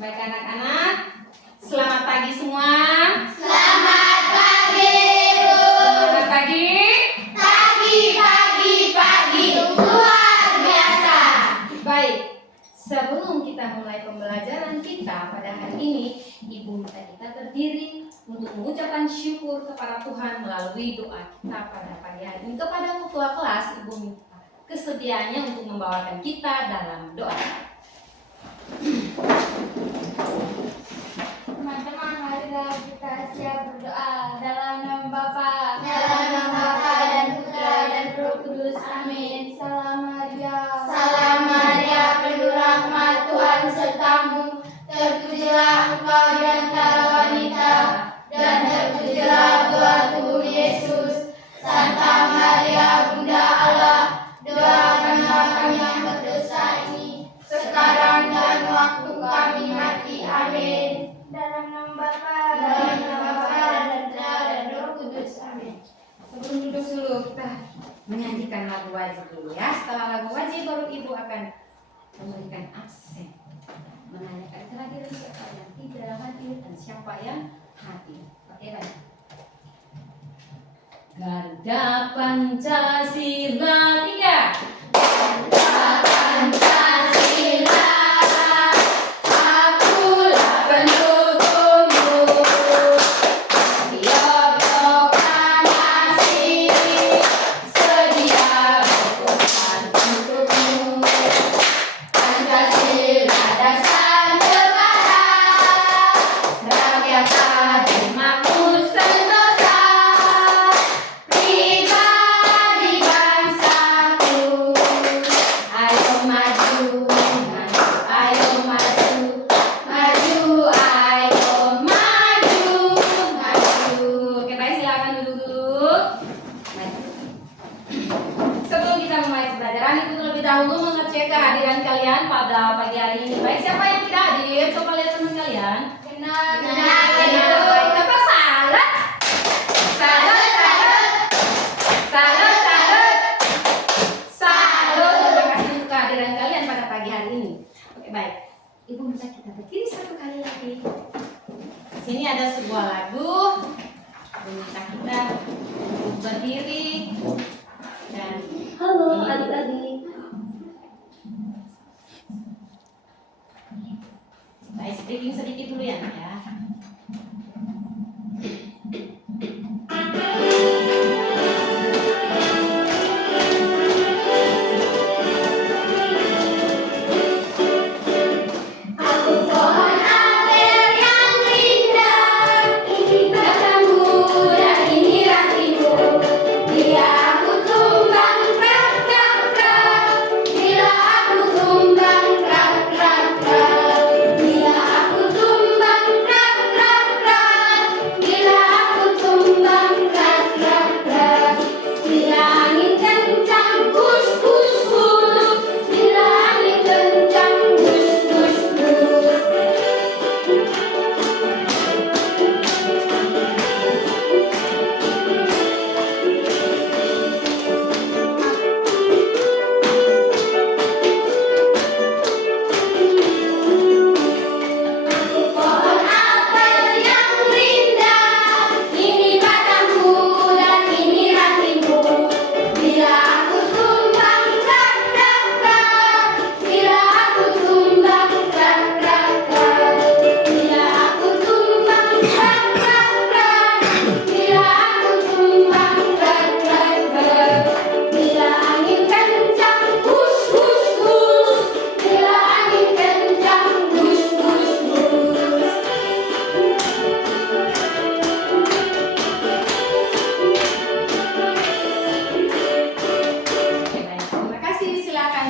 Baik anak-anak, selamat pagi semua. Selamat pagi, Bu. Selamat pagi. Pagi, luar biasa. Baik, sebelum kita mulai pembelajaran kita pada hari ini, Ibu minta kita berdiri untuk mengucapkan syukur kepada Tuhan melalui doa kita pada pagi hari ini. Kepada ketua kelas, Ibu minta kesediaannya untuk membawakan kita dalam doa. Teman-teman, marilah kita siap berdoa dalam nama Bapa, dan Putra, dan Roh Kudus. Amin. Salam Maria, penuh rahmat, Tuhan sertamu. Terpujilah engkau di antara wanita, dan terpujilah buah tubuh Yesus. Santa Maria, Bunda Allah, doakanlah kami yang berdosa ini, sekarang dan waktu kami mati. Amin. Dalam nama Bapa, dan Putra, dan Roh Kudus. Amin. Sebelum duduk dulu, kita menyanyikan lagu wajib dulu ya. Setelah lagu wajib, baru Ibu akan memberikan aksen, menanyakan kehadiran siapa yang tidak hadir dan siapa yang hadir. Oke, baik. Garda Pancasila 3. Pancasila, akulah penuturmu. Tiap proklamasi sedia berkorban untukmu. Pancasila dasar negara, rakyat adil makmur sentosa. Pribadi bangsaku, ayo maju, ayo maju, maju, ayo maju, maju. Oke, baik, silakan duduk dulu. Baik. Sebelum kita mulai pembelajaran, Ibu terlebih dahulu mengecek kehadiran kalian pada pagi hari ini. Baik, siapa yang tidak hadir? Coba lihat teman kalian. Benar, Baik, tepuk salut. Salut, salut. Salut, salut. Salut. Terima kasih untuk kehadiran kalian pada pagi hari ini. Oke, baik. Ibu minta kita berdiri satu kali lagi. Di sini ada sebuah lagu. Ibu minta kita untuk berdiri dan Halo, ini- adik-adik. Baik, speaking sedikit dulu ya, Nak, ya. Aku pohon apel yang indah, ini batangmu dan ini rantingmu. Bila aku tumbang krak krak krak, bila aku tumbang krak krak krak, bila aku tumbang krak krak krak, bila aku tumbang krak krak krak, bila angin kencang bus bus bus, bila angin kencang bus bus bus. Pohon apel yang indah, ini batangmu dan ini rantingmu. Bila aku tumbang krak krak krak, bila aku tumbang krak krak krak, bila aku tumbang krak krak krak, bila aku tumbang krak krak krak, bila angin kencang bus bus bus, bila angin kencang bus bus bus. Oke, baik. Terima kasih, silakan.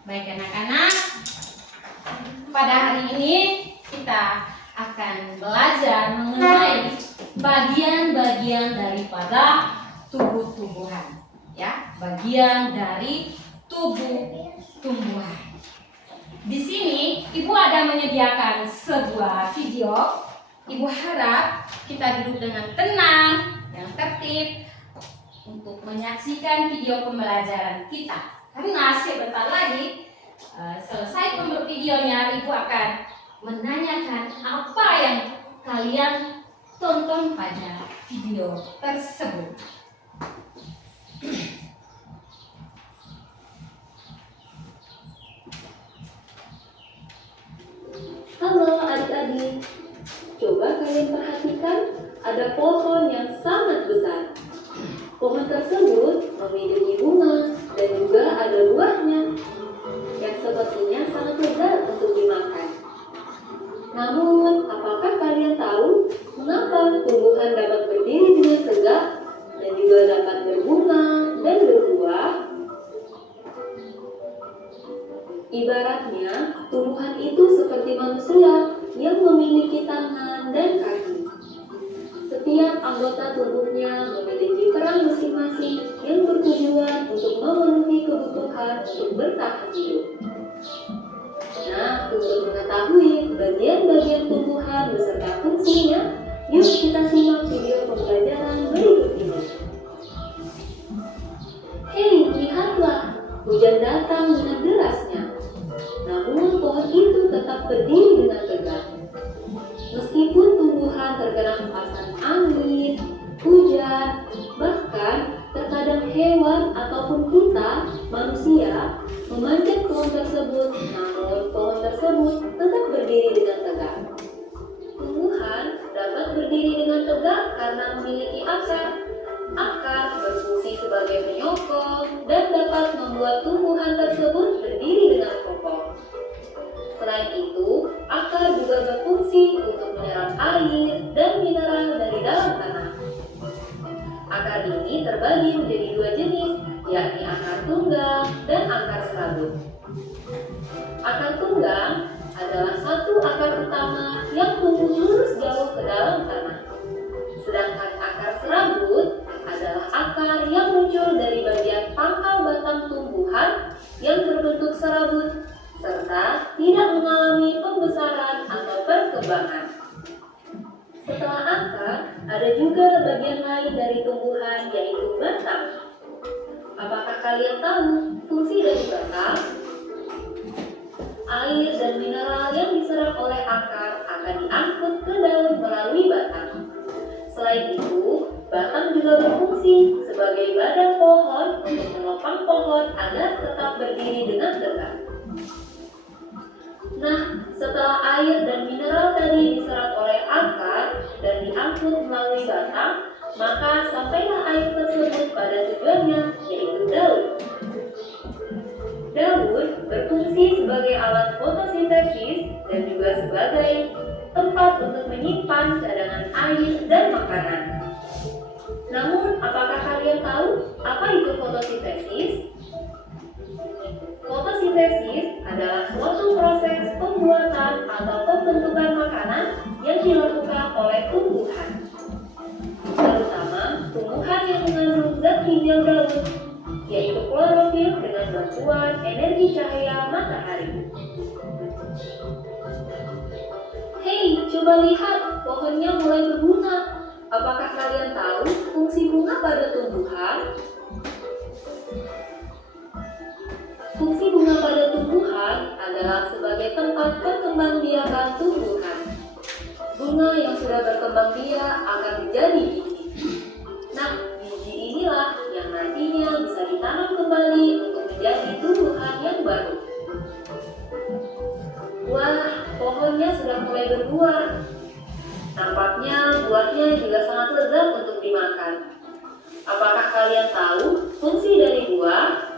Baik anak-anak, pada hari ini kita akan belajar mengenai bagian-bagian daripada tubuh-tubuhan, ya, bagian dari tubuh-tumbuhan. Di sini Ibu ada menyediakan sebuah video Ibu harap kita duduk dengan tenang, yang tertib untuk menyaksikan video pembelajaran kita. Karena sebentar lagi selesai videonya, Ibu akan menanyakan apa yang kalian tonton pada video tersebut. Halo adik-adik, coba kalian perhatikan ada pohon yang sangat besar. Pohon tersebut memiliki bunga dan juga ada buahnya yang sepertinya sangat lezat untuk dimakan. Namun, apakah kalian tahu mengapa tumbuhan dapat berdiri dengan tegak dan juga dapat berbunga dan berbuah? Ibaratnya, tumbuhan itu seperti manusia yang memiliki tangan dan kaki. Setiap anggota tubuhnya memiliki peran masing-masing yang bertujuan untuk memenuhi kebutuhan untuk bertahan hidup. Nah, untuk mengetahui bagian-bagian tumbuhan beserta fungsinya, yuk kita simak video pembelajaran berikut ini. Hei, lihatlah, hujan datang dengan derasnya. Namun pohon itu tetap berdiri dengan tegak. Meskipun tumbuhan terkena panas angin, hujan, bahkan terkadang hewan ataupun kita, manusia, memanjat pohon tersebut, namun pohon tersebut tetap berdiri dengan tegak. Tumbuhan dapat berdiri dengan tegak karena memiliki akar. Akar berfungsi sebagai penyokong dan dapat membuat tumbuhan tersebut berdiri dengan kokoh. Selain itu, akar juga berfungsi untuk menyerap air dan mineral dari dalam tanah. Akar ini terbagi menjadi dua jenis, yakni akar tunggang dan akar serabut. Akar tunggang adalah satu akar utama yang tumbuh lurus jauh ke dalam tanah. Sedangkan akar serabut adalah akar yang muncul dari bagian pangkal batang tumbuhan yang berbentuk serabut serta tidak mengalami pembesaran atau perkembangan. Setelah akar, ada juga bagian lain dari tumbuhan yaitu batang. Apakah kalian tahu fungsi dari batang? Air dan mineral yang diserap oleh akar akan diangkut ke daun melalui batang. Selain itu, batang juga berfungsi sebagai badan pohon untuk menopang pohon agar tetap berdiri dengan tegak. Nah, setelah air dan mineral tadi diserap oleh akar dan diangkut melalui batang, maka sampailah air tersebut pada tujuannya, yaitu daun. Daun berfungsi sebagai alat fotosintesis dan juga sebagai tempat untuk menyimpan cadangan air dan makanan. Namun, apakah kalian tahu apa itu fotosintesis? Fotosintesis adalah suatu proses pembuatan atau pembentukan makanan yang dilakukan oleh tumbuhan, terutama tumbuhan yang mengandung zat hijau daun, yaitu klorofil dengan bantuan energi cahaya matahari. Hei, coba lihat, pohonnya mulai berbunga. Apakah kalian tahu fungsi bunga pada tumbuhan? Fungsi bunga pada tumbuhan adalah sebagai tempat perkembangbiakan tumbuhan. Bunga yang sudah berkembang biak akan menjadi biji. Nah, biji inilah yang nantinya bisa ditanam kembali untuk menjadi tumbuhan yang baru. Wah, pohonnya sudah mulai berbuah. Nampaknya buahnya juga sangat lezat untuk dimakan. Apakah kalian tahu fungsi dari buah?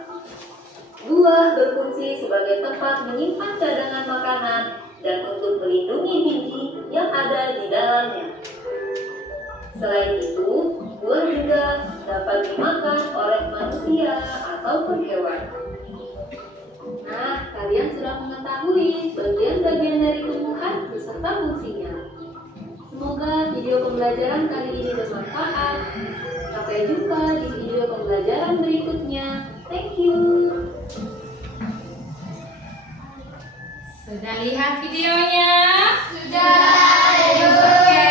Buah berfungsi sebagai tempat menyimpan cadangan makanan dan untuk melindungi biji yang ada di dalamnya. Selain itu, buah juga dapat dimakan oleh manusia ataupun hewan. Nah, kalian sudah mengetahui bagian-bagian dari tumbuhan beserta fungsinya. Semoga video pembelajaran kali ini bermanfaat. Sampai jumpa di video pembelajaran berikutnya. Thank you. Sudah lihat videonya? Sudah. Oke,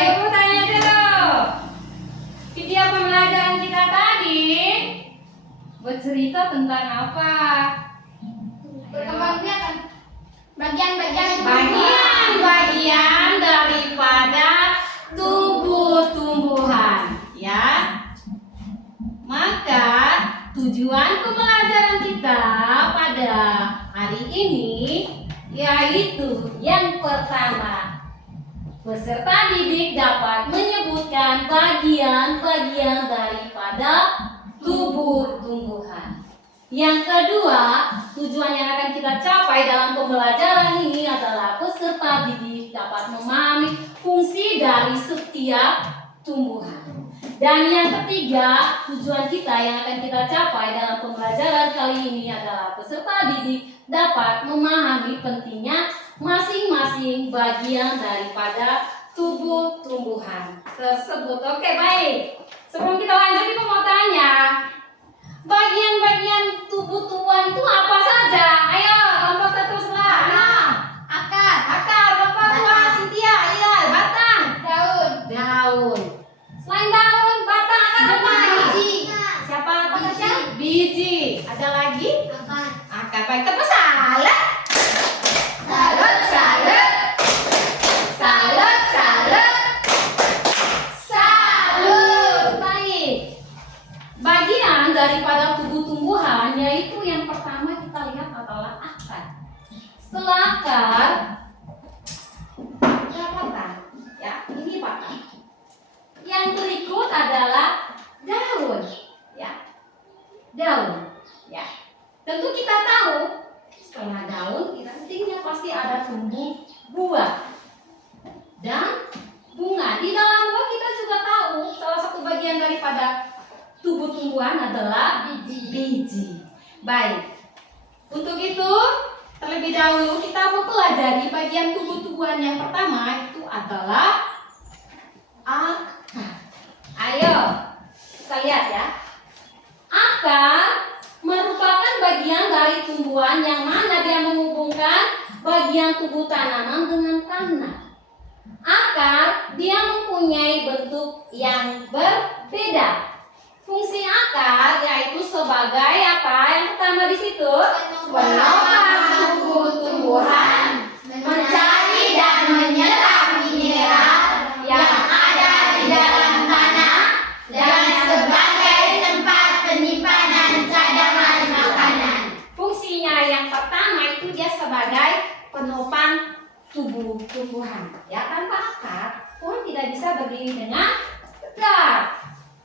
yaitu yang pertama, peserta didik dapat menyebutkan bagian-bagian daripada tubuh tumbuhan. Yang kedua, tujuan yang akan kita capai dalam pembelajaran ini adalah peserta didik dapat memahami fungsi dari setiap tumbuhan. Dan yang ketiga, tujuan kita yang akan kita capai dalam pembelajaran kali ini adalah peserta didik dapat memahami pentingnya masing-masing bagian daripada tubuh tumbuhan tersebut. Oke, baik. Sebelum kita lanjut, Ibu mau tanya, bagian-bagian tubuh tumbuhan itu apa saja? Ayo, kelompok satu sebelah. Akar, Bapak Buah Sintia. Iya, batang. Daun. Selain daun, batang, akar apa? Siapa? Biji. Ada lagi? Akar. Baik, tepuk salad. Baik. Bagian daripada tubuh tumbuhan yaitu yang pertama kita lihat adalah akar. Setelah akar, batang. Ya, ini batang. Yang berikut adalah daun. Ya. Daun. Ya. Tentu kita tahu setelah daun kita nantinya pasti ada tumbuh buah dan bunga. Di dalam buah kita juga tahu salah satu bagian daripada tubuh tumbuhan adalah biji. Baik. Untuk itu terlebih dahulu kita mempelajari bagian tubuh-tumbuhan yang pertama itu adalah akar. Ayo kita lihat ya. Akar merupakan bagian dari tumbuhan yang mana dia menghubungkan bagian tubuh tanaman dengan tanah. Akar dia mempunyai bentuk yang berbeda. Fungsi akar yaitu sebagai apa? Yang pertama di situ, penopang tubuh tumbuhan, mencari dan menyerap mineral yang ada di dalam tanah dan sebagai tempat penyimpanan cadangan makanan. Fungsinya yang pertama itu dia sebagai penopang tubuh tumbuhan. Ya, tanpa akar pohon tidak bisa berdiri dengan tegak.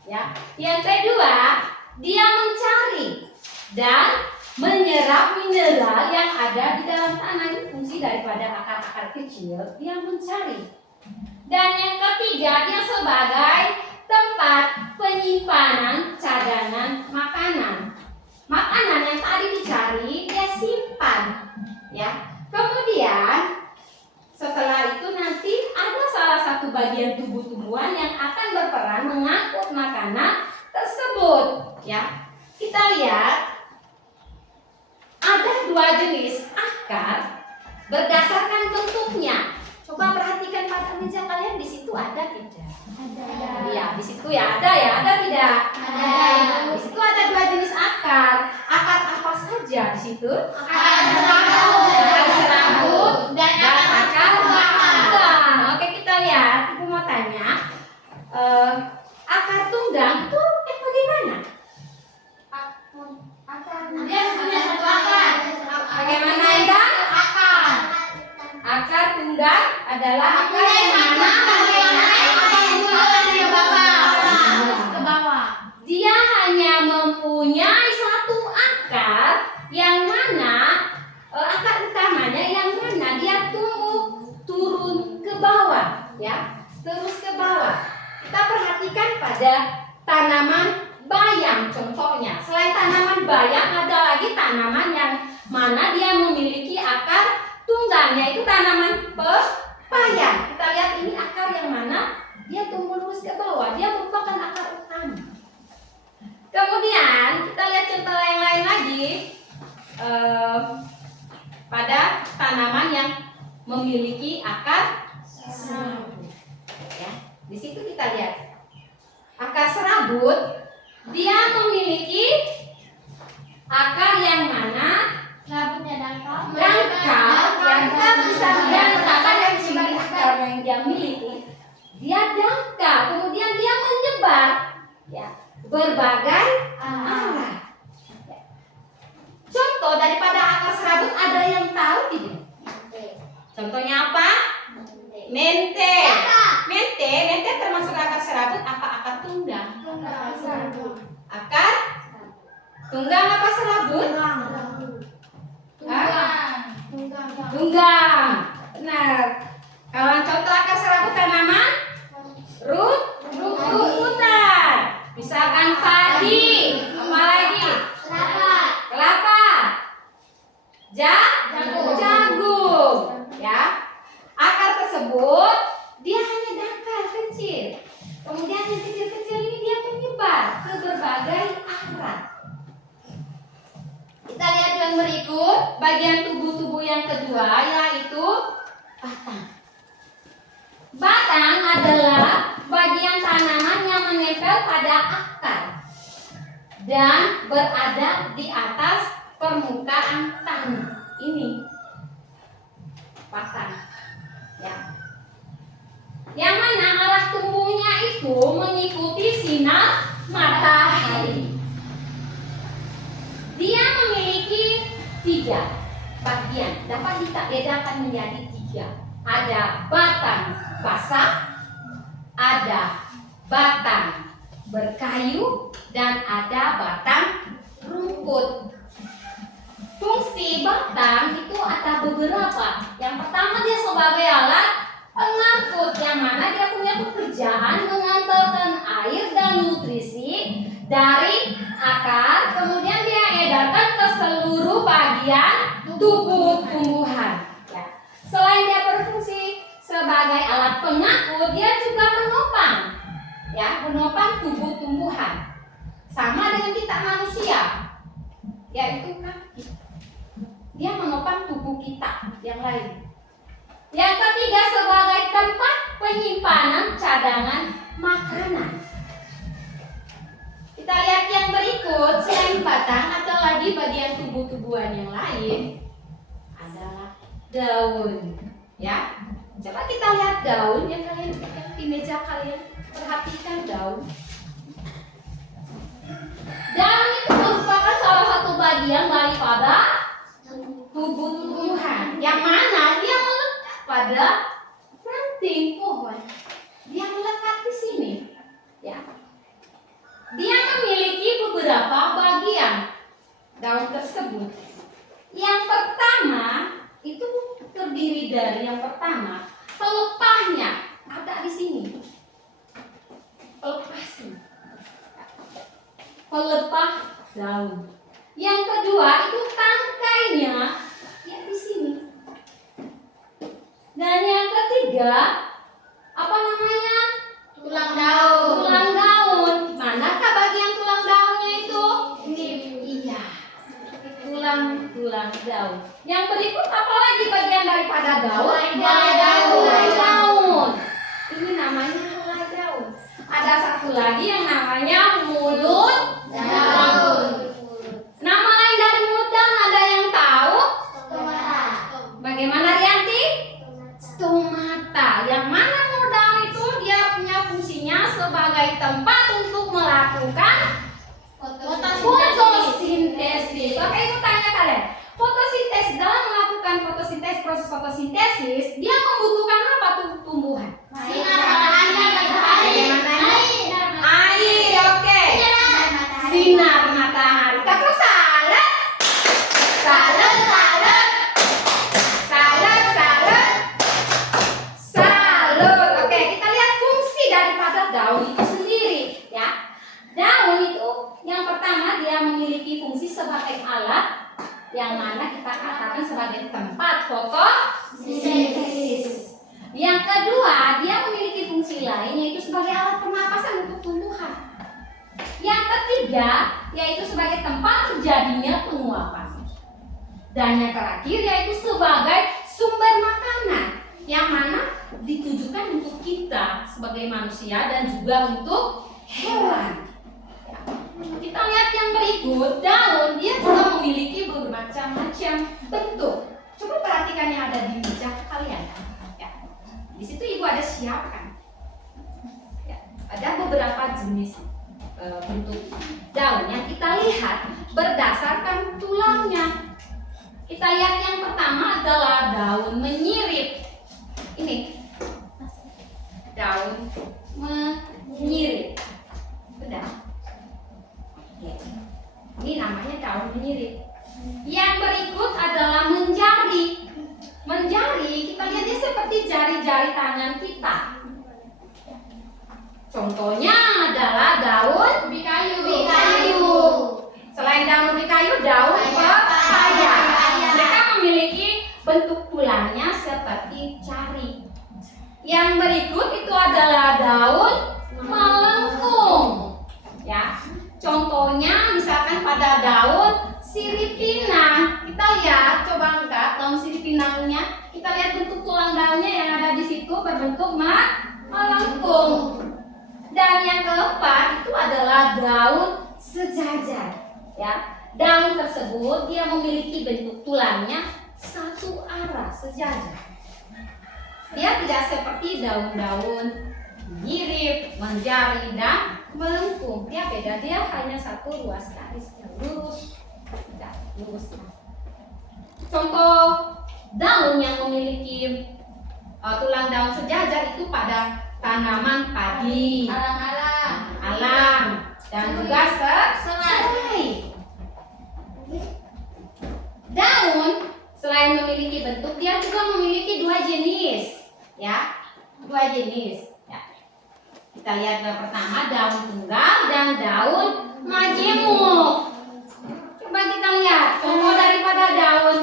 Ya. Yang kedua, dia mencari dan menyerap mineral yang ada di dalam tanah. Ini fungsi daripada akar-akar kecil, dia mencari. Dan yang ketiga, dia sebagai tempat penyimpanan cadangan makanan. Makanan yang tadi dicari, dia simpan. Ya. Kemudian setelah itu nanti ada salah satu bagian tubuh tumbuhan yang akan berperan mengangkut makanan tersebut. Ya, kita lihat ada dua jenis akar berdasarkan bentuknya. Coba perhatikan pada meja kalian, di situ ada tidak? Ada. Iya, di situ ya ada ya, ada tidak? Ada. Di situ ada dua jenis akar. Akar apa saja di situ? Akar serabut dan akar tunggang. Oke, kita lihat. Ibu mau tanya, akar tunggang itu yang bagaimana? Dia punya satu akar. Bagaimana Enda? Akar tunggang adalah akar yang mana? Ke bawah. Dia hanya mempunyai satu akar yang mana akar utamanya yang mana dia tumbuh turun ke bawah, ya, terus ke bawah. Kita perhatikan pada tanaman bayam contohnya. Selain tanaman bayam ada lagi tanaman yang mana dia memiliki akar tunggang, yaitu tanaman pepaya. Kita lihat ini akar yang mana dia tumbuh lurus ke bawah, dia merupakan akar utama. Kemudian kita lihat contoh yang lain lagi pada tanaman yang memiliki akar serabut. Ya, di situ kita lihat akar serabut dia memiliki akar yang mana Rambutnya dangkal. dangkal bisa melihat akar yang ciri akar yang dia miliki. Dia dangkal, kemudian dia menyebar, ya, berbagai arah. Ya. Contoh daripada akar serabut ada yang tahu tidak? Tunggang apa serabut? Hah? Tunggang. Tunggang. Benar. Kalau contoh akar serabut tanaman rumput-rumputan. Misalkan padi, apa lagi? Kelapa. Jagung. Ya. Akar tersebut dia hanya dangkal kecil. Kemudian yang kecil-kecil ini dia menyebar ke berbagai arah. Kita lihat yang berikut, bagian tubuh-tubuh yang kedua yaitu batang. Batang adalah bagian tanaman yang menempel pada akar dan berada di atas permukaan tanah. Ini batang. Ya. Yang mana arah tumbuhnya itu mengikuti sinar matahari. Dia memiliki 3 bagian, dapat dibedakan menjadi 3. Ada batang basah, ada batang berkayu, dan ada batang rumput. Fungsi batang itu ada beberapa. Yang pertama dia sebagai alat pengangkut, yang mana dia punya pekerjaan mengantarkan air dan nutrisi dari akar, kemudian dia edarkan ke seluruh bagian tubuh tumbuhan. Ya. Selain dia berfungsi sebagai alat pengangkut, dia juga menopang, ya, menopang tubuh tumbuhan. Sama dengan kita manusia, yaitu kaki. Dia menopang tubuh kita yang lain. Yang ketiga sebagai tempat penyimpanan cadangan makanan. Kita lihat yang berikut, selain batang ada lagi bagian tubuh-tubuhan yang lain adalah daun. Ya, coba kita lihat daun yang kalian di meja kalian, perhatikan daun. Daun itu merupakan salah satu bagian daripada tubuh tumbuhan, yang mana dia melekat pada ranting pohon. Dia melekat di sini. Ya. Dia memiliki beberapa bagian daun tersebut. Yang pertama itu terdiri dari yang pertama pelepahnya ada di sini. Pelepahnya. Pelepah daun. Yang kedua itu tangkainya ya di sini. Dan yang ketiga apa namanya? Tulang daun. Tulang daun. Manakah bagian tulang daunnya itu? Ini. Iya. Tulang daun. Yang berikut apa lagi bagian daripada daun? Helai daun. Helai daun. Ini namanya helai daun. Ada satu lagi yang namanya mulut daun. Nama lain dari mulut daun ada yang tahu? Bagaimana Rianti? Stomata. Yang mana mulut daun itu dia punya fungsinya sebagai tempat untuk melakukan fotosintesis. Oke, itu tanya kalian. Fotosintesis, dalam melakukan fotosintesis, proses fotosintesis, dia membutuhkan apa tuh tumbuhan? Sinar matahari. Air, oke. Sinar matahari. Kakak salad. Oke, kita lihat fungsi daripada daun itu sendiri, ya. Daun itu yang pertama dia memiliki fungsi sebagai alat yang mana kita katakan sebagai tempat fotosintesis. Yang kedua, dia memiliki fungsi lain yaitu sebagai alat pernapasan untuk tumbuhan. Yang ketiga, yaitu sebagai tempat terjadinya penguapan. Dan yang terakhir yaitu sebagai sumber makanan yang mana ditujukan untuk kita sebagai manusia dan juga untuk hewan. Kita lihat yang berikut, daun dia juga memiliki bermacam-macam bentuk. Coba perhatikan yang ada di meja kalian. Ya. Di situ ibu ada siapkan. Ya. Ada beberapa jenis bentuk daun yang kita lihat berdasarkan tulangnya. Kita lihat yang pertama adalah daun menyirip. Ini daun menyirip. Benar. Ini namanya Contohnya adalah daun Ubi kayu. Selain daun ubi kayu, daun pepaya. Mereka memiliki bentuk tulangnya seperti jari. Yang berikut itu adalah daun melengkung. Ya, contohnya misalkan pada daun sirih pinang. Kita lihat, coba angkat daun sirih pinangnya. Kita lihat bentuk tulang daunnya yang ada di situ berbentuk melengkung. Dan yang keempat itu adalah daun sejajar. Ya, daun tersebut dia memiliki bentuk tulangnya satu arah sejajar. Dia tidak seperti daun-daun mirip, menjari dan melengkung. Dia beda, dia hanya satu ruas garis yang lurus dan lurus. Contoh daun yang memiliki tulang daun sejajar itu pada tanaman padi, alang, dan juga serai. Daun selain memiliki bentuk, dia juga memiliki dua jenis, ya, dua jenis. Ya. Kita lihat yang pertama daun tunggal dan daun majemuk. Coba kita lihat contoh daripada daun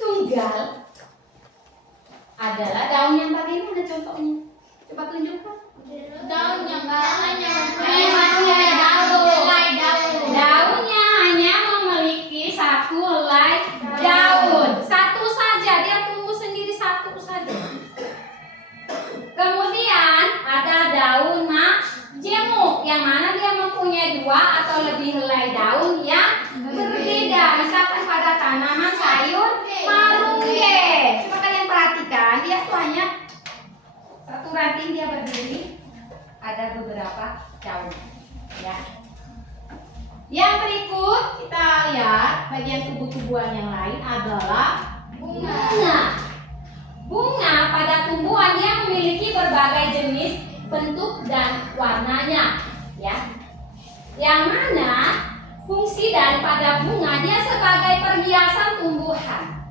tunggal adalah daun yang bagaimana contohnya? Coba tunjukkan. Daun yang hanya Daunnya hanya memiliki satu helai daun, satu saja, dia tumbuh sendiri satu saja. Kemudian ada daun majemuk yang mana dia mempunyai dua atau lebih helai daun yang berbeda. Misalkan pada tanaman sayur marungge. Coba kalian perhatikan, dia tuh hanya satu ranting dia berdiri, ada beberapa daun. Ya. Yang berikut kita lihat bagian tubuh-tubuhan yang lain adalah bunga. Bunga pada tumbuhan dia memiliki berbagai jenis bentuk dan warnanya, ya. Yang mana fungsi daripada bunga dia sebagai perhiasan tumbuhan.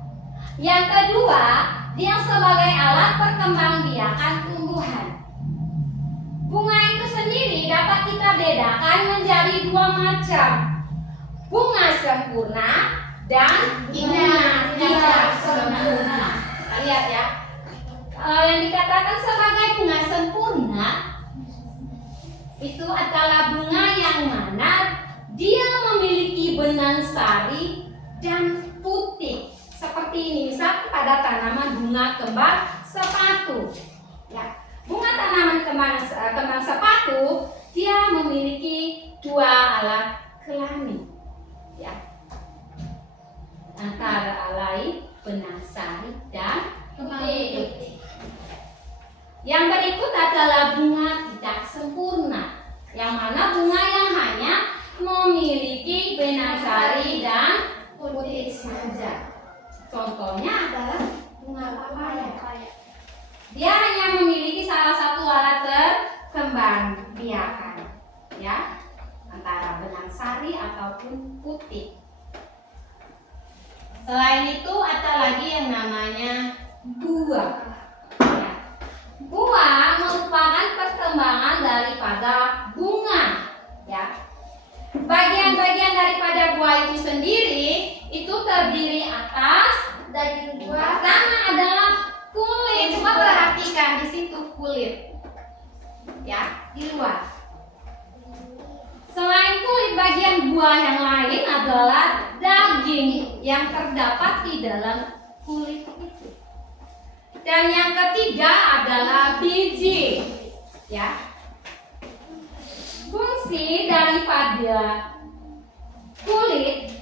Yang kedua, dia sebagai alat perkembangbiakan tumbuhan. Bunga itu sendiri dapat kita bedakan menjadi dua macam. Bunga sempurna dan bunga tidak sempurna. Kita lihat ya. Yang dikatakan sebagai bunga sempurna itu adalah bunga yang mana dia memiliki benang sari dan putih. Seperti ini, misal pada tanaman bunga kembang sepatu. Ya. Bunga tanaman kembang sepatu dia memiliki dua alat kelamin, ya, antara alai benang sari dan putih. Yang berikut adalah bunga tidak sempurna, yang mana bunga yang hanya memiliki benang sari dan putih saja. Contohnya adalah bunga pepaya. Dia hanya memiliki salah satu alat perkembangbiakan, ya, antara benang sari ataupun putih. Selain itu ada lagi yang namanya buah. Ya. Buah merupakan perkembangan daripada bunga, ya. Bagian-bagian daripada buah itu sendiri itu terdiri atas daging buah. Pertama adalah kulit. Coba perhatikan di situ kulit, ya, di luar. Selain kulit, bagian buah yang lain adalah daging yang terdapat di dalam kulit itu. Dan yang ketiga adalah biji, ya. Fungsi daripada kulit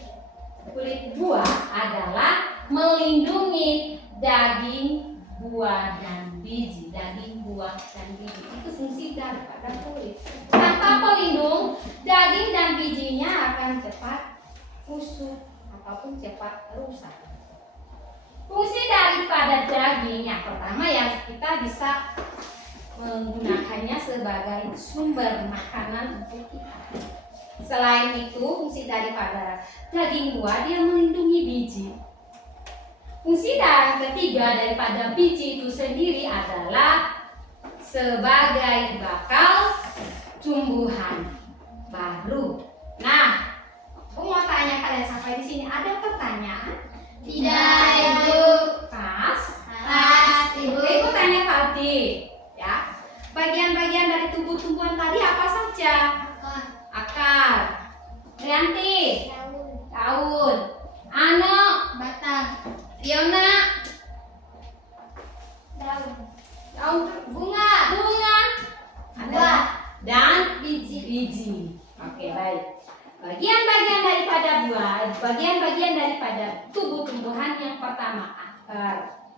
buah adalah melindungi daging buah dan biji, daging buah dan biji. Itu fungsi daripada kulit. Tanpa pelindung, daging dan bijinya akan cepat busuk ataupun cepat rusak. Fungsi daripada daging yang pertama yang kita bisa menggunakannya sebagai sumber makanan untuk kita. Selain itu, fungsi daripada daging buah dia melindungi biji. Fungsi yang ketiga daripada biji itu sendiri adalah sebagai bakal tumbuhan baru. Nah, aku mau tanya kalian sampai di sini ada pertanyaan? Tidak, Ibu. Pas. Pas, Ibu. Ibu tanya Pak Aldi, ya. Bagian-bagian dari tumbuh-tumbuhan tadi apa saja? Akar. Rianti, daun. Ano, Batang. Fiona, Daun. daun bunga. Bunga. Buah. Dan biji. Oke, baik. Bagian-bagian daripada buah, bagian-bagian daripada tumbuh-tumbuhan yang pertama akar,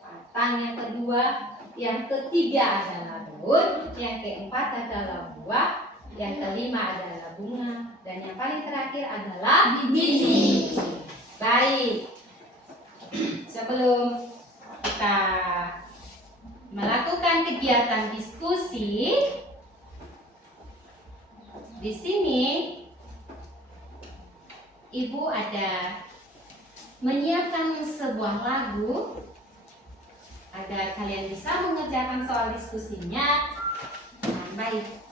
batang yang kedua, yang ketiga adalah daun, yang keempat adalah buah, yang kelima adalah bunga, dan yang paling terakhir adalah biji. Baik. Sebelum kita melakukan kegiatan diskusi, di sini Ibu ada menyiapkan sebuah lagu agar kalian bisa mengerjakan soal diskusinya dengan baik.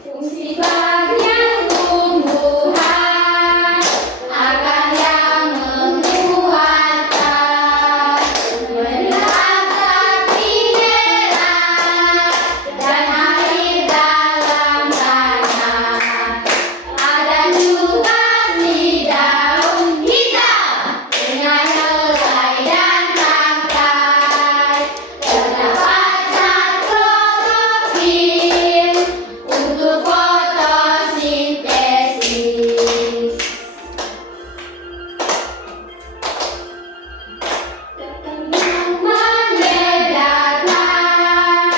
Fungsi bagian tumbuhan, akar yang menguatkan, menyerap mineral dan air dalam tanah. Ada juga si daun hijau dengan helai dan tangkai. Terdapat zat klorofil untuk fotosintesis. Menyedarkan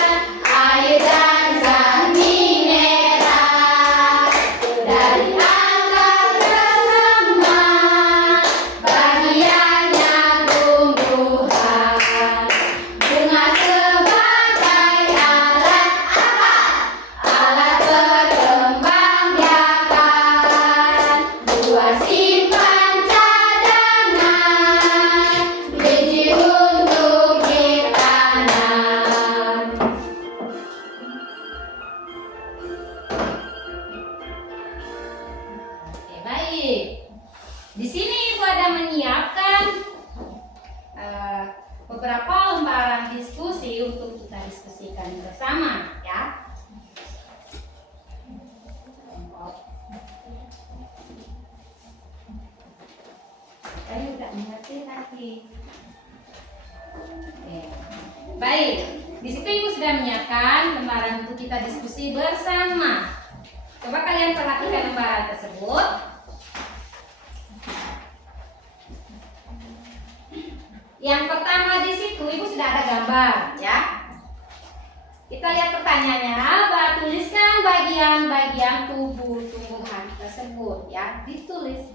air dan zat mineral dari akar tersemat, bagiannya tumbuhan. Bunga sebagai alat apa? Alat berkembang biakan. Buah simpan cadangan, biji untuk ditanam. Oke, baik. Di sini Ibu ada menyiapkan beberapa lembaran diskusi untuk kita diskusikan bersama, ya. Saya udah mengerti tadi. Oke. Baik, di situ Ibu sudah menyiapkan lembaran untuk kita diskusi bersama. Coba kalian perhatikan lembaran tersebut. Yang pertama di situ Ibu sudah ada gambar, ya. Kita lihat pertanyaannya. Tuliskan bagian-bagian tubuh tumbuhan tersebut, ya. Ditulis.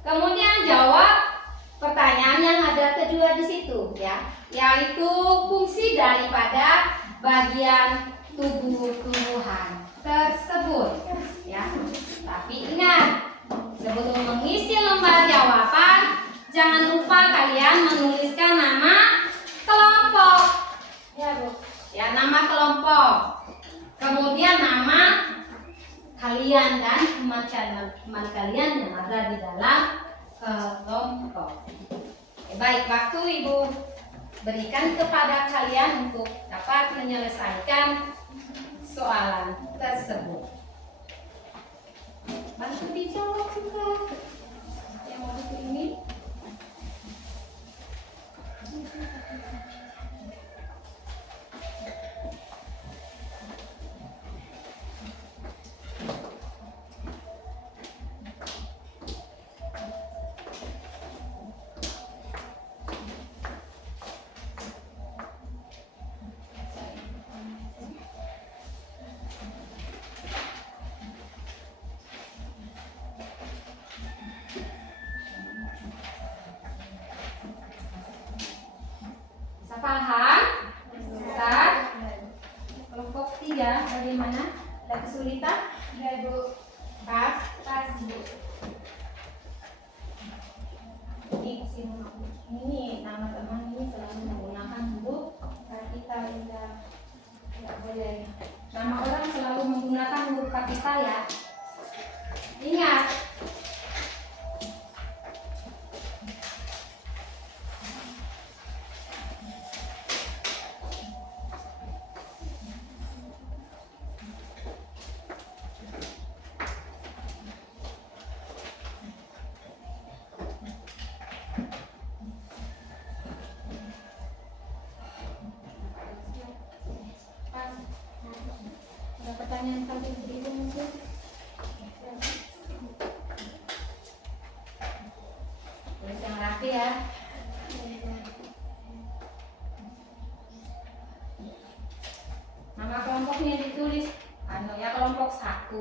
Kemudian jawab pertanyaan yang ada kedua di situ, ya, yaitu fungsi daripada bagian tubuh tumbuhan tersebut, ya. Tapi ingat, sebelum mengisi lembar jawaban, jangan lupa kalian menuliskan nama kelompok, ya Bu, ya, nama kelompok. Kemudian nama kalian dan teman kalian yang ada di dalam kelompok. Baik, waktu Ibu berikan kepada kalian untuk dapat menyelesaikan soalan tersebut. Bantu dijawab juga yang mau buku ini. kesulitan? Enggak, Bu. Pas. Pas, Bu. Ini nama teman ini selalu menggunakan huruf kapital ya. Tidak boleh. Nama orang selalu menggunakan huruf kapital ya. Ingat. Ada pertanyaan sampai begitu mungkin? Tulis yang rapi ya. Nama kelompoknya ditulis ya kelompok 1.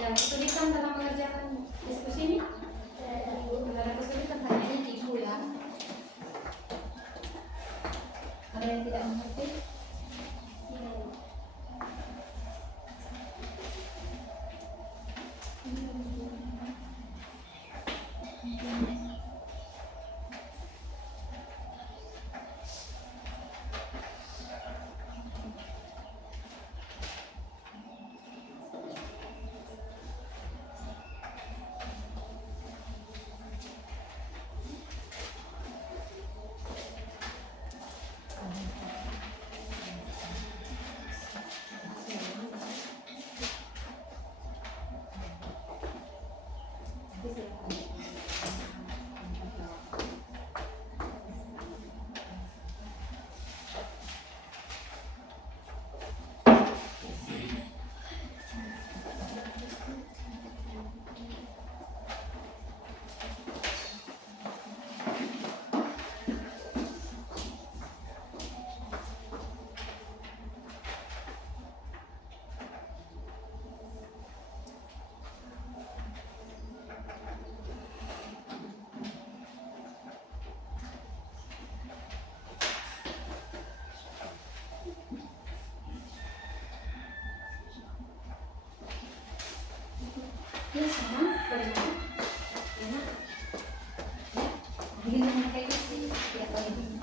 Ada kesulitan dalam mengerjakan diskusi ini? Kalau ada kesulitan tanyanya di ibu ya. Ada yang tidak mengerti? Ya sama, bagaimana? Enak. Ya, begini kayak gitu sih. Ya, kayak gini.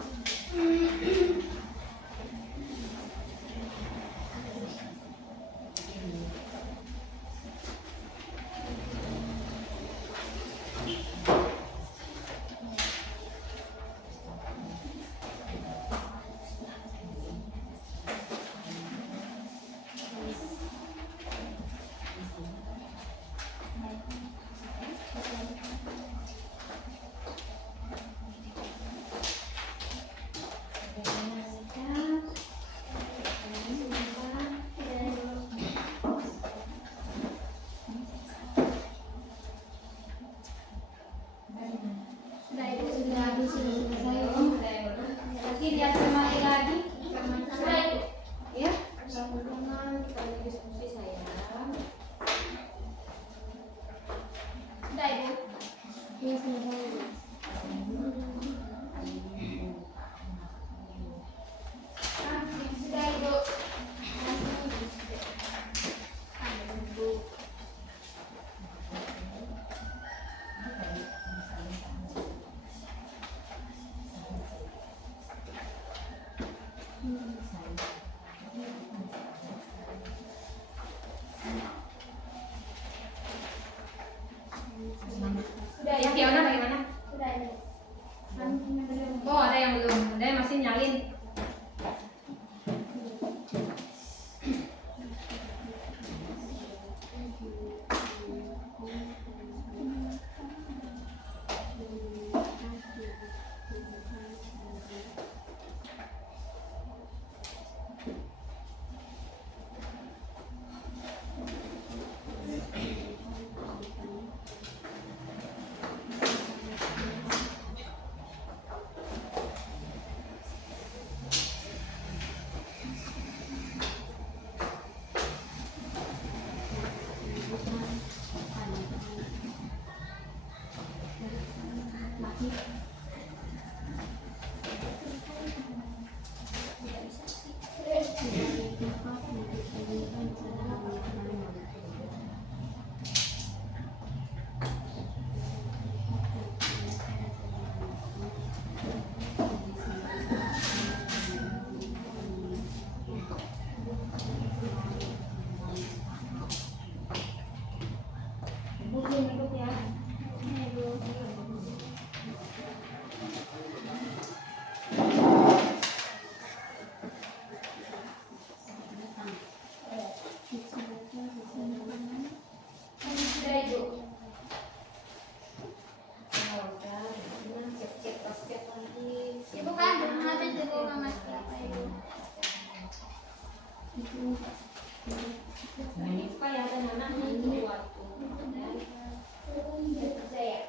Sudah Ya, Fiona bagaimana? Sudah ada. Oh, ada yang belum. Ada yang masih nyalin. Sudah Ibu. Ibu kan berapa itu Mama siapa Ibu? Nah, ini apa ya ada nanahnya itu waktu. Saya.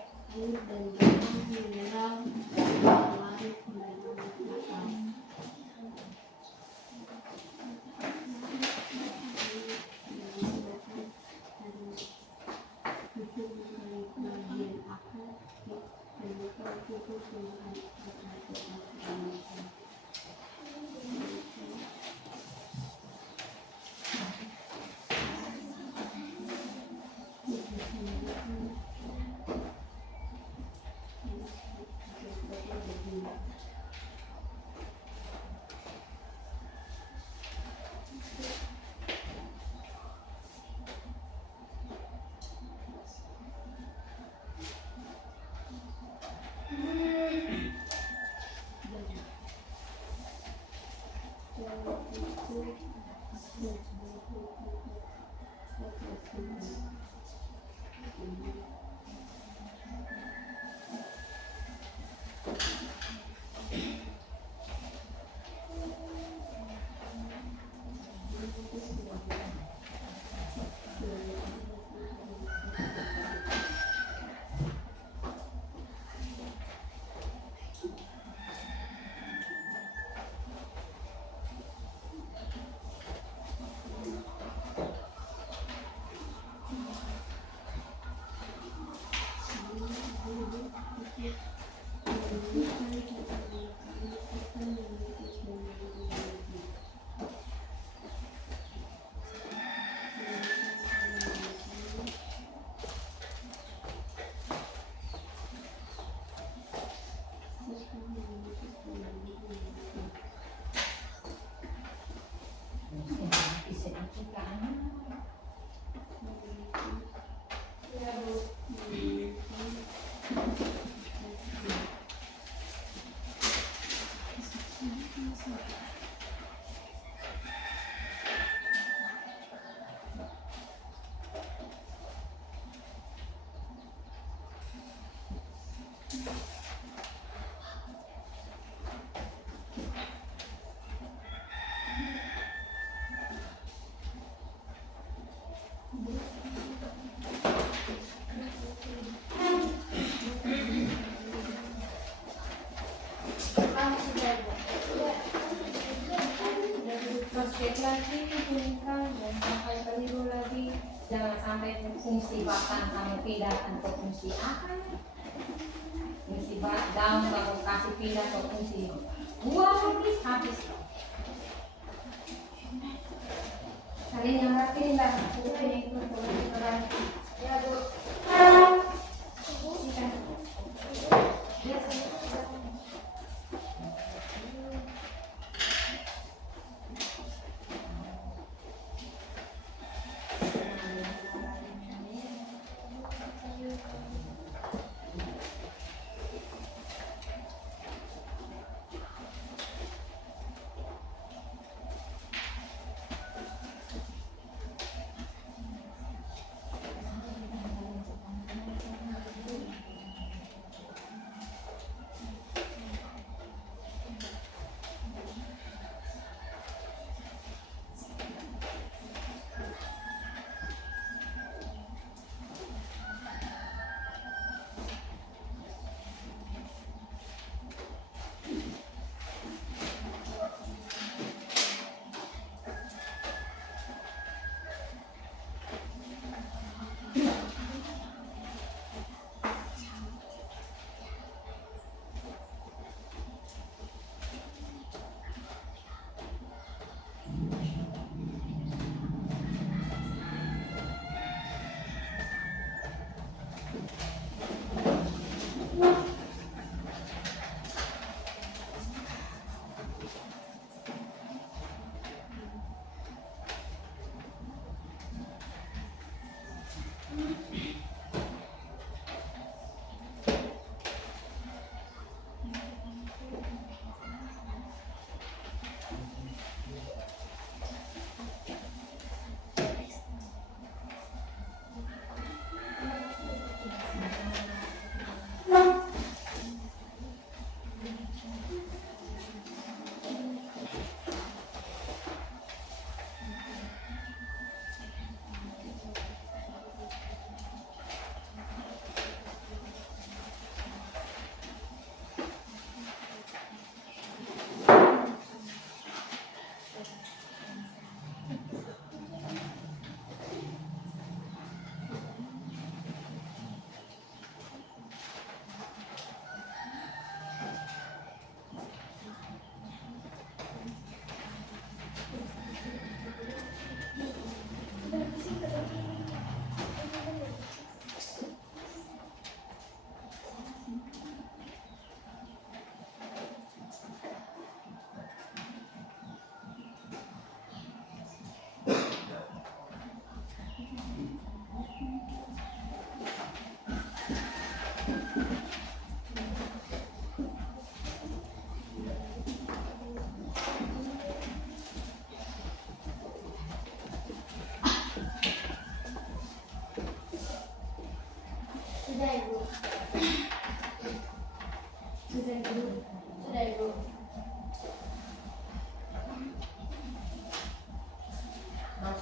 Cross-check lagi, bungkang, dan sampai keliru lagi. Jangan sampai fungsi bahkan kamu pindahkan ke fungsi apa. Fungsi down kamu kasih pindah ke fungsi habis. Kalian yang rapiin lah, bukan yang ikut ya Bu.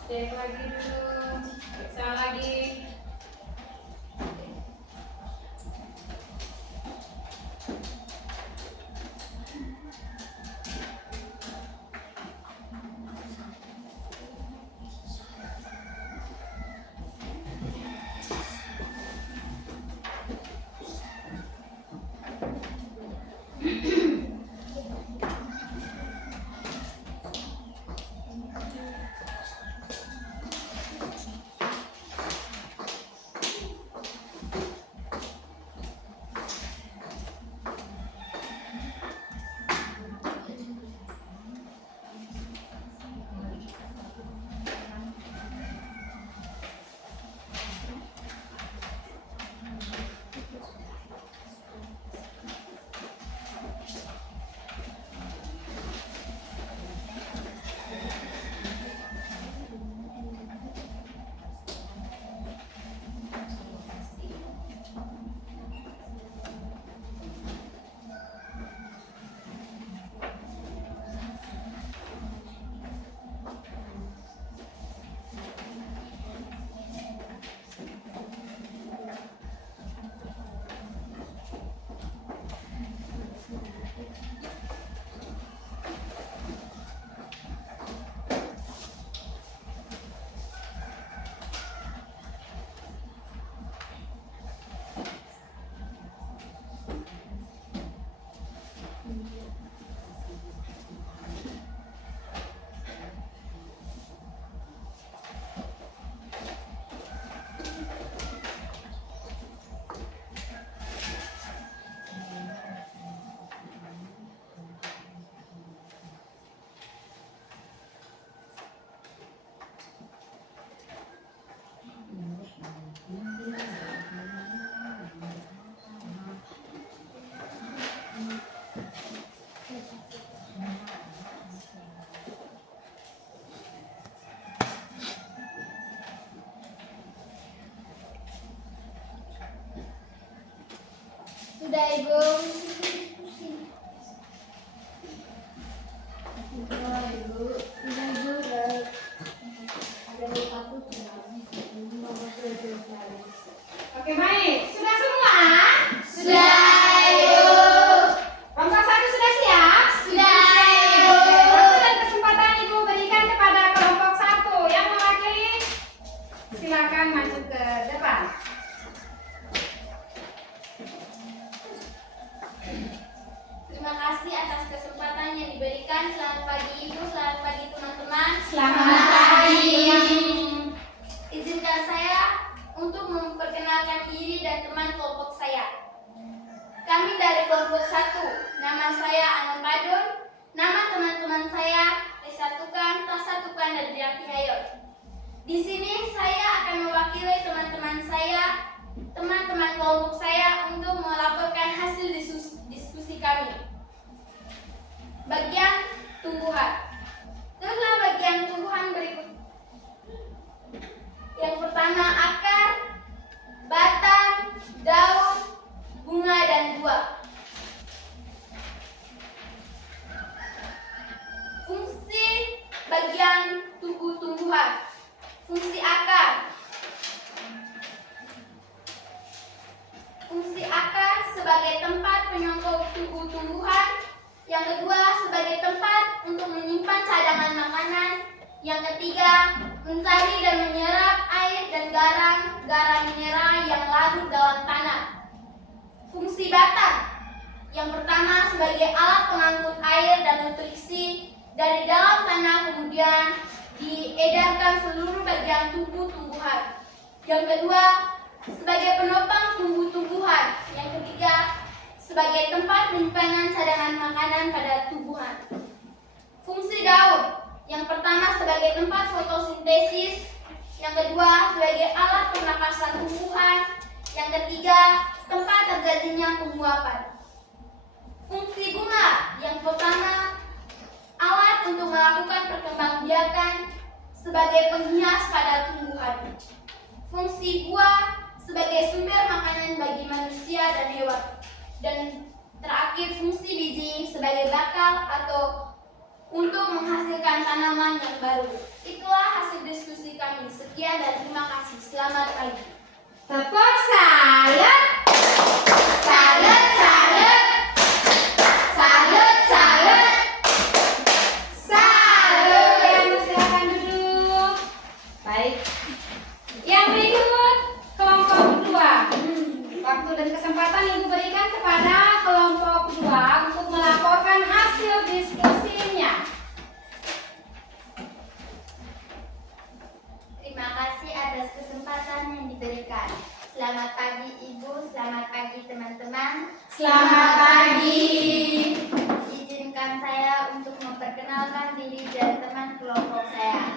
Cek lagi dulu. Periksa lagi. Sudah Ibu. Sudah Ibu. Sudah Ibu. Ada satu sudah. Oke, baik. Sudah semua? Sudah Ibu. Kelompok 1 sudah siap? Sudah Ibu. Waktu dan kesempatan Ibu berikan kepada kelompok 1 yang mewakili. Silakan maju ke depan. Terima kasih atas kesempatan yang diberikan. Selamat pagi Ibu, selamat pagi teman-teman. Selamat pagi. Izinkan saya untuk memperkenalkan diri dan teman kelompok saya. Kami dari kelompok 1. Nama saya Anam Padun. Nama teman-teman saya Risa Tukan, Tasa Tukan, dan Rianti Hayot. Di sini saya akan mewakili teman-teman saya, teman-teman kelompok saya untuk melaporkan hasil diskusi kami. Bagian tumbuhan. Itulah bagian tumbuhan berikut. Yang pertama akar, batang, daun, bunga, dan buah. Fungsi bagian tubuh tumbuhan. Fungsi akar. Fungsi akar sebagai tempat penyongkok tubuh tumbuhan. Yang kedua sebagai tempat untuk menyimpan cadangan makanan. Yang ketiga mencari dan menyerap air dan garam mineral yang larut dalam tanah. Fungsi batang. Yang pertama sebagai alat pengangkut air dan nutrisi dari dalam tanah, kemudian diedarkan seluruh bagian tubuh tumbuhan. Yang kedua sebagai penopang tumbuh-tumbuhan. Yang ketiga sebagai tempat penyimpanan cadangan makanan pada tumbuhan. Fungsi daun. Yang pertama sebagai tempat fotosintesis, yang kedua sebagai alat pernapasan tumbuhan, yang ketiga tempat terjadinya penguapan. Fungsi bunga. Yang pertama alat untuk melakukan perkembangbiakan sebagai penghias pada tumbuhan. Fungsi buah sebagai sumber makanan bagi manusia dan hewan. Dan terakhir fungsi biji sebagai bakal atau untuk menghasilkan tanaman yang baru. Itulah hasil diskusi kami. Sekian dan terima kasih. Selamat pagi. Tepuk salut. Salut, salut. Salut, salut. Salut. Ya, silakan duduk. Baik. Yang berikut kelompok kedua. Waktu dan kesempatan Ibu berikan kepada kelompok kedua untuk melaporkan hasil diskusinya. Terima kasih atas kesempatan yang diberikan. Selamat pagi Ibu, selamat pagi teman-teman. Selamat pagi. Izinkan saya untuk memperkenalkan diri dan teman kelompok saya.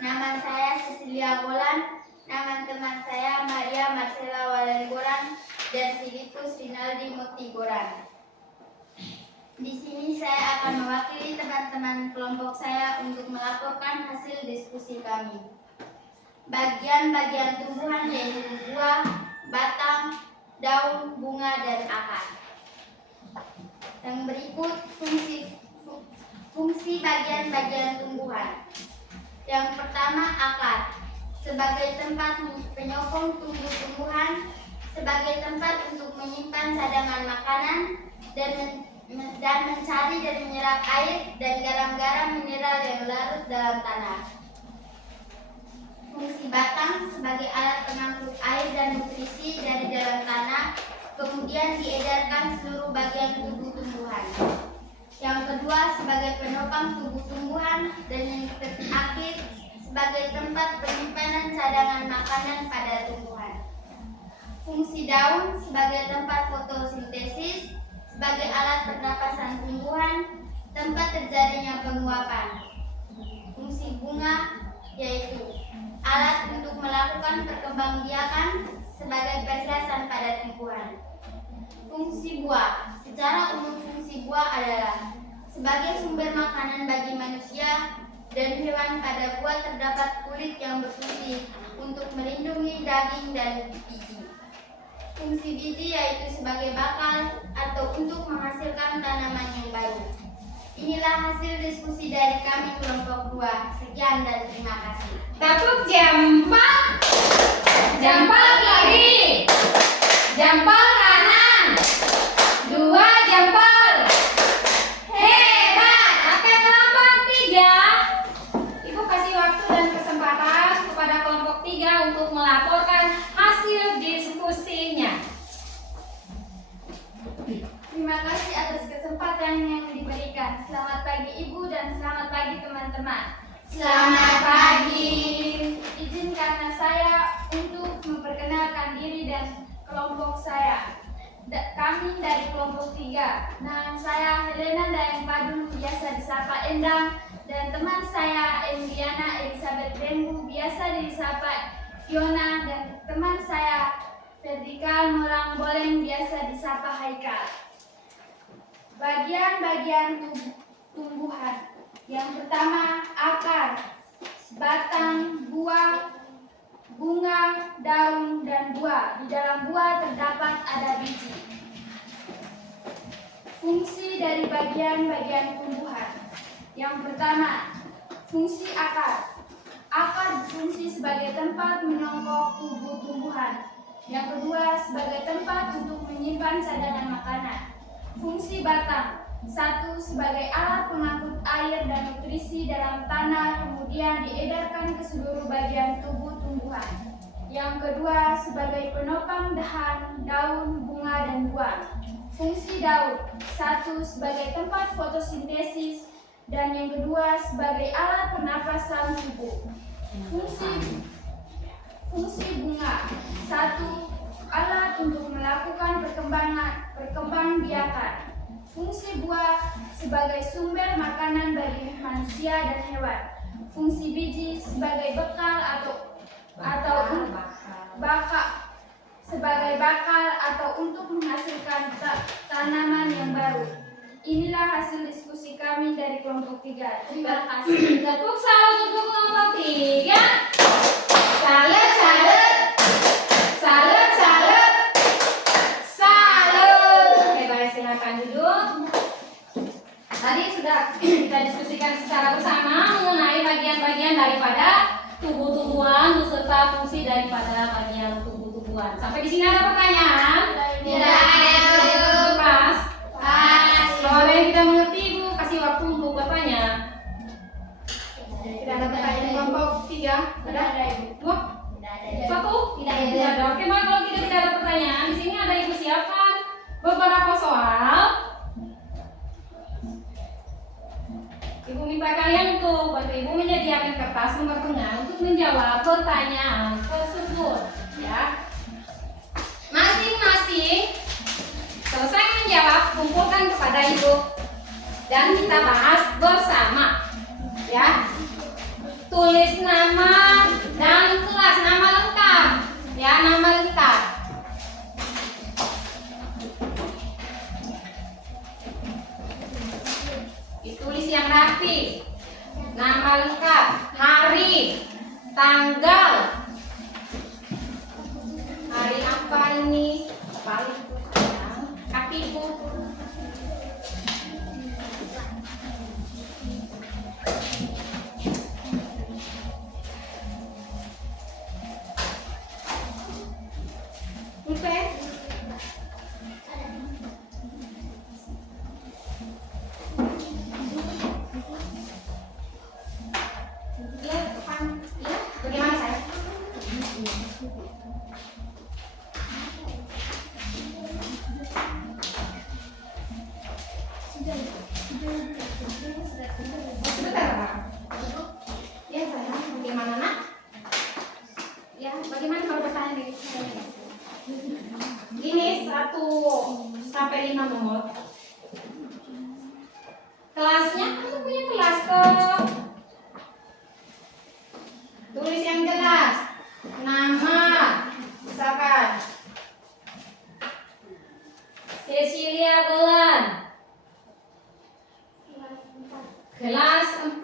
Nama saya Cecilia Golan, nama teman saya Maria Marcella Walari Goran dan Filipus Rinaldi Moti Goran. Di sini saya akan mewakili teman-teman kelompok saya untuk melaporkan hasil diskusi kami. Bagian-bagian tumbuhan yaitu buah, batang, daun, bunga, dan akar. Yang berikut fungsi bagian-bagian tumbuhan. Yang pertama, akar. Sebagai tempat penyokong tumbuh-tumbuhan, sebagai tempat untuk menyimpan cadangan makanan, dan mencari dan menyerap air dan garam-garam mineral yang larut dalam tanah. Fungsi batang sebagai alat pengangkut air dan nutrisi dari dalam tanah, kemudian diedarkan seluruh bagian tubuh tumbuhan. Yang kedua, sebagai penopang tubuh tumbuhan, dan yang terakhir sebagai tempat penyimpanan cadangan makanan pada tumbuhan. Fungsi daun sebagai tempat fotosintesis, sebagai alat pernapasan tumbuhan, tempat terjadinya penguapan. Fungsi bunga yaitu alat untuk melakukan perkembangbiakan sebagai perhiasan pada tumbuhan. Fungsi buah. Secara umum fungsi buah adalah sebagai sumber makanan bagi manusia dan hewan. Pada buah terdapat kulit yang berfungsi untuk melindungi daging dan biji. Fungsi biji yaitu sebagai bakal atau untuk menghasilkan tanaman yang baru. Inilah hasil diskusi dari kami kelompok 2. Sekian dan terima kasih. Tepuk jempol. Jempol kiri. Jempol kanan. 2 jempol. Hebat. Oke, kelompok 3. Ibu kasih waktu dan kesempatan kepada kelompok 3 untuk melaporkan hasil diskusinya. Terima kasih atas kesempatan yang diberikan. Selamat pagi Ibu dan selamat pagi teman-teman. Selamat pagi. Izinkan saya untuk memperkenalkan diri dan kelompok saya. Kami dari kelompok 3. Nama saya Helena Dayang Padun, biasa disapa Endang, dan teman saya Emiliana Elizabeth Dembu, biasa disapa Fiona, dan teman saya Vertikal Norang Boleng, biasa disapa Haikal. Bagian-bagian tumbuhan. Yang pertama, akar, batang, buah, bunga, daun, dan buah. Di dalam buah terdapat ada biji. Fungsi dari bagian-bagian tumbuhan. Yang pertama, fungsi akar. Akar berfungsi sebagai tempat menyongkok tubuh tumbuhan. Yang kedua, sebagai tempat untuk menyimpan cadangan makanan. Fungsi batang. 1. Sebagai alat pengangkut air dan nutrisi dalam tanah, kemudian diedarkan ke seluruh bagian tubuh tumbuhan. Yang kedua, sebagai penopang daun, bunga, dan buah. Fungsi daun. 1. Sebagai tempat fotosintesis, dan yang kedua sebagai alat pernapasan tubuh. Fungsi bunga. 1. Alat untuk melakukan perkembangbiakan. Fungsi buah sebagai sumber makanan bagi manusia dan hewan. Fungsi biji sebagai bekal sebagai bakal atau untuk menghasilkan tanaman yang baru. Inilah hasil diskusi kami dari kelompok 3. Terima kasih. Tepuk salut untuk kelompok 3. Salut, salut. Salut, salut. Salut. Oke, baik, silakan duduk. Tadi sudah kita diskusikan secara bersama mengenai bagian-bagian daripada tumbuh-tumbuhan beserta fungsi daripada bagian tumbuh-tumbuhan. Sampai di sini ada pertanyaan? Tidak ada. Pas. Pas. Kalau ada yang tidak mengerti, Ibu kasih waktu untuk bertanya. Tidak ada pertanyaan kelompok 3? Ada? 2? 1? Tidak ada. Oke, Mak, kalau tidak ada pertanyaan, di sini ada Ibu siapkan beberapa soal. Ibu minta kalian untuk bantu Ibu menyediakan kertas nomor tengah untuk menjawab pertanyaan tersebut, ya. Masing-masing selesai menjawab, kumpulkan kepada Ibu dan kita bahas bersama, ya. Tulis nama dan kelas, nama lengkap, ya, nama lengkap. Ditulis yang rapi, nama lengkap, hari, tanggal, hari apa ini, balik kakiku. Lupa. Ya, depan. Ya, bagaimana saya? Sebentar, Pak. Ya, saya. Bagaimana, Nak? Ya, bagaimana kalau bertanya di sini? Ini 1 sampai 5 nomor. Kelasnya, kamu punya kelas kok. Tulis yang jelas. Nama, misalkan Cecilia Belan, kelas 4.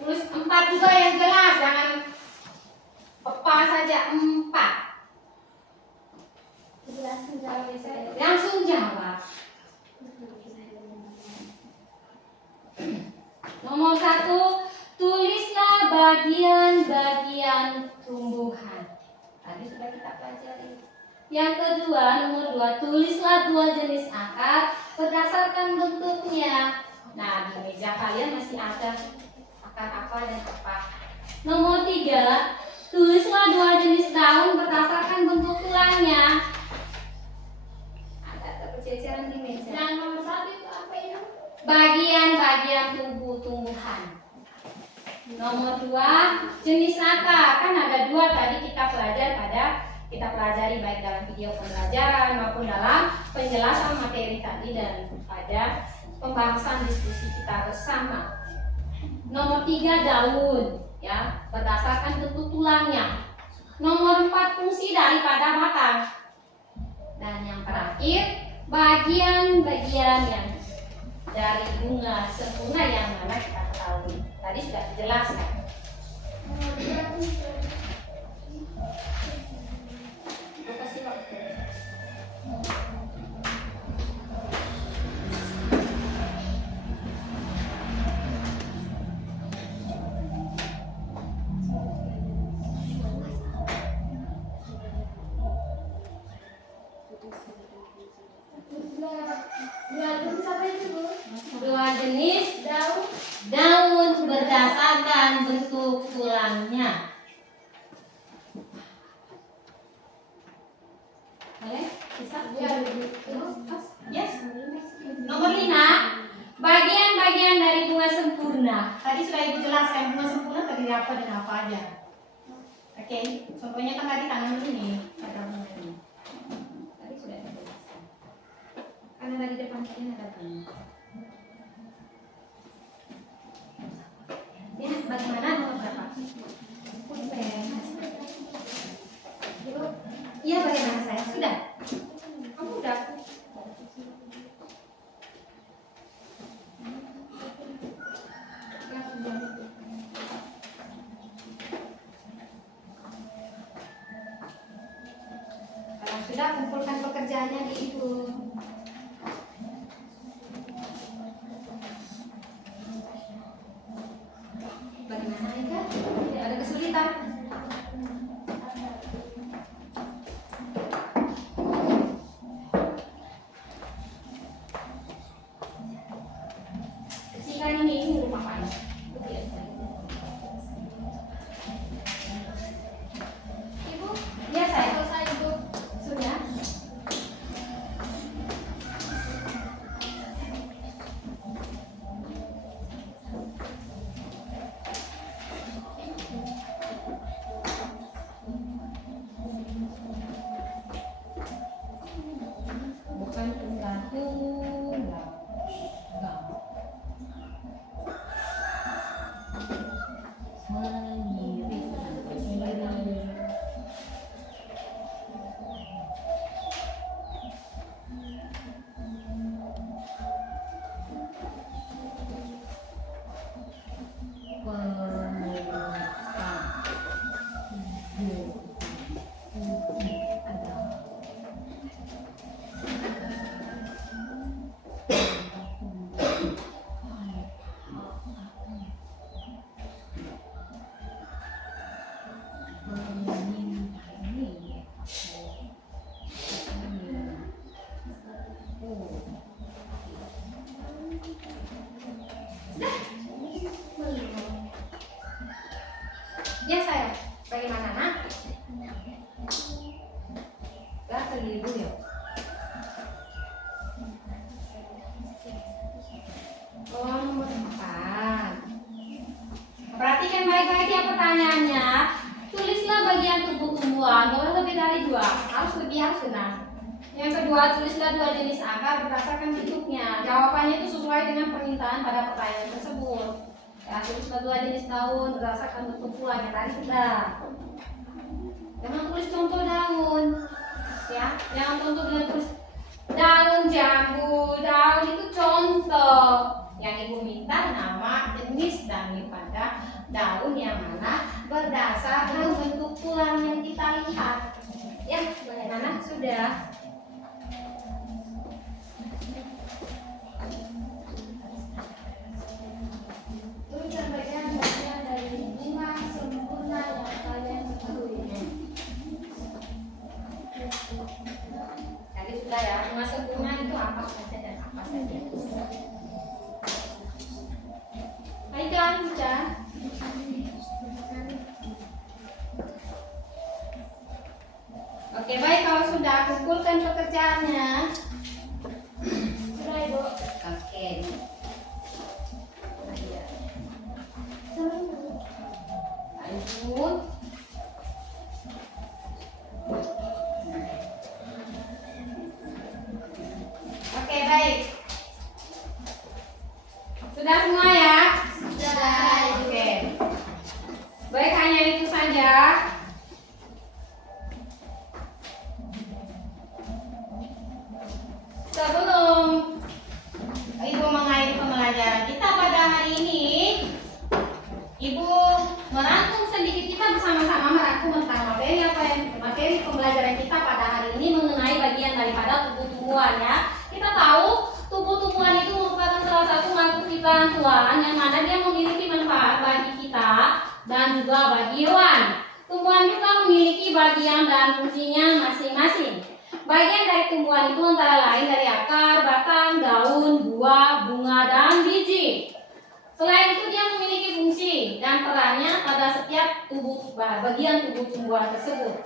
Tulis 4 juga yang jelas, jangan apa saja 4. Langsung jawab. Nomor 1, tulislah bagian-bagian tumbuhan. Tadi sudah kita pelajari. Yang kedua, nomor 2, tulislah 2 jenis akar berdasarkan bentuknya. Nah, di meja kalian masih ada akar apa dan apa. Nomor 3, tulislah 2 jenis daun berdasarkan bentuk tulangnya. Ada terceceran di meja. Dan nomor 1 itu apa ini? Bagian-bagian tumbuhan. Nomor 2, jenis akar. Kan ada 2 tadi kita pelajari baik dalam video pembelajaran maupun dalam penjelasan materi tadi dan pada pembahasan diskusi kita bersama. Nomor 3, daun, ya, berdasarkan bentuk tulangnya. Nomor 4, fungsi daripada batang. Dan yang terakhir, bagian-bagian yang dari bunga sempurna yang mana kita ketahui. Tadi sudah dijelaskan. Aku kasih waktu. Dua jenis daun berdasarkan bentuk tulangnya. Boleh? Bisa? Yes. Nomor 5, bagian-bagian dari bunga sempurna. Tadi sudah Ibu jelaskan bunga sempurna terdiri apa dan apa aja. Oke, contohnya kan tadi tangan ini ada bunga ini. Tadi sudah dijelaskan. Karena tadi depan sini ada bunga. Ya, bagaimana nomor berapa? Iya, bagaimana saya? Sudah? Kamu udah? Kalau sudah, kumpulkan pekerjaannya di Ibu. Bagaimana? Ya saya, bagaimana nak? Gak pergi ibu ya. Oh, nomor 4. Perhatikan baik-baik ya pertanyaannya. Tulislah bagian tubuh tumbuhan, boleh lebih dari 2. Harus lebih, harus benar. Yang kedua, tulislah 2 jenis akar berdasarkan bentuknya. Jawabannya itu sesuai dengan permintaan pada pertanyaan tersebut. Ya, tulislah 2 jenis daun berdasarkan bentuk buahnya. Tadi sudah. Jangan tulis contoh daun. Ya, jangan tulis daun jambu. Daun itu contoh. Yang ibu minta nama, jenis, daripada daun yang mana berdasarkan bentuk tulang yang kita lihat. Ya, bagaimana? Sudah. Tuliskan bagian-bagian dari bunga sempurna yang kalian ketahui. Tadi sudah ya, bunga sempurna itu apa saja dan apa saja. Ayo jangan baca. Oke baik, kalau sudah kumpulkan pekerjaannya. Sudah ibu. Oke. Lanjut. Oke baik. Sudah semua ya? Sudah. Oke. Baik, hanya itu saja. Sebelum Ibu mengakhiri pembelajaran kita pada hari ini, Ibu merangkum sedikit, kita bersama-sama merangkum tentang materi pembelajaran kita pada hari ini mengenai bagian daripada tubuh tumbuhan ya. Kita tahu tubuh tumbuhan itu merupakan salah satu makhluk ciptaan Tuhan yang mana dia memiliki manfaat bagi kita dan juga bagi hewan. Tumbuhan juga memiliki bagian dan fungsinya masing-masing. Bagian dari tumbuhan itu antara lain dari akar, batang, daun, buah, bunga, dan biji. Selain itu dia memiliki fungsi dan perannya pada setiap bagian tubuh tumbuhan tersebut.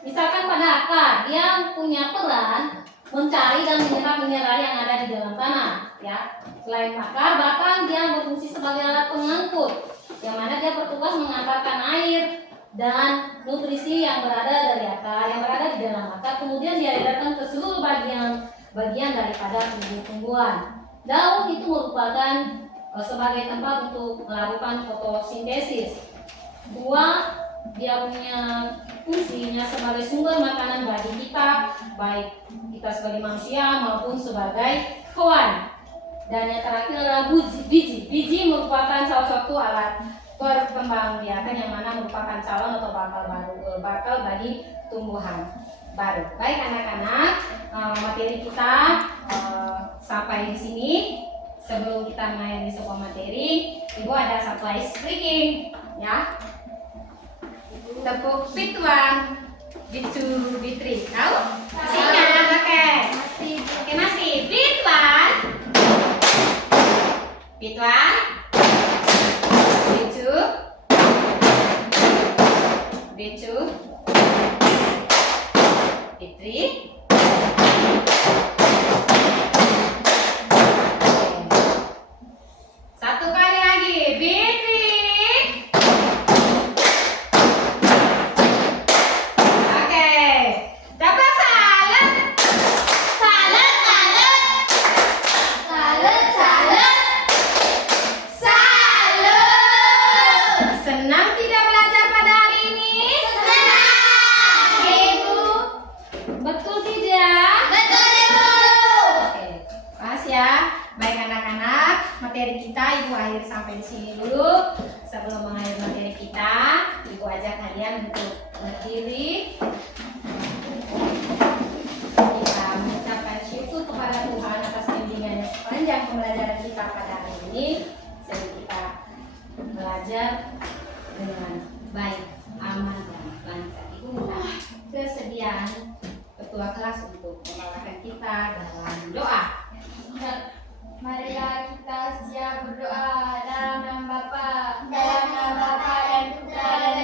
Misalkan pada akar, dia punya peran mencari dan menyerap mineral yang ada di dalam tanah. Ya. Selain akar, batang dia berfungsi sebagai alat pengangkut, yang mana dia bertugas mengantarkan air dan nutrisi yang berada dari akar, yang berada di dalam akar, kemudian diedarkan ke seluruh bagian daripada tubuh tumbuhan. Daun itu merupakan sebagai tempat untuk melakukan fotosintesis. Buah dia punya fungsinya sebagai sumber makanan bagi kita, baik kita sebagai manusia maupun sebagai hewan. Dan yang terakhir adalah biji. Biji merupakan salah satu alat perkembangbiakan yang mana merupakan calon atau bakal bagi tumbuhan baru. Baik anak-anak, materi kita sampai di sini. Sebelum kita mengakhiri sebuah materi, Ibu ada satu ice breaking, ya. Tepuk beat 1, beat 2, beat 3. Tahu? Masih ingat? Oke. Oke masih. Beat 1, beat 1, beat 2, beat 2, beat 3. Satu kali lagi, beat 3. Oke, dapat salad. Salut, salut. Salut, salut. Salut. Senang tidak belajar pada hari ini? Senang. Ibu, betul tidak? Betul, Ibu. Oke, pas ya. Baik anak-anak, materi kita Ibu akhir sampai di sini dulu. Sebelum mengakhiri materi kita, Ibu ajak kalian untuk berdiri. Kita mengucapkan syukur kepada Tuhan atas bimbingannya sepanjang pembelajaran kita pada hari ini, sehingga kita belajar dengan baik, aman, dan lancar. Ibu minta kesediaan ketua kelas untuk membawakan kita dalam doa. Marilah kita siap berdoa dalam nama Bapa, Dalam nama Bapa dan Putra dan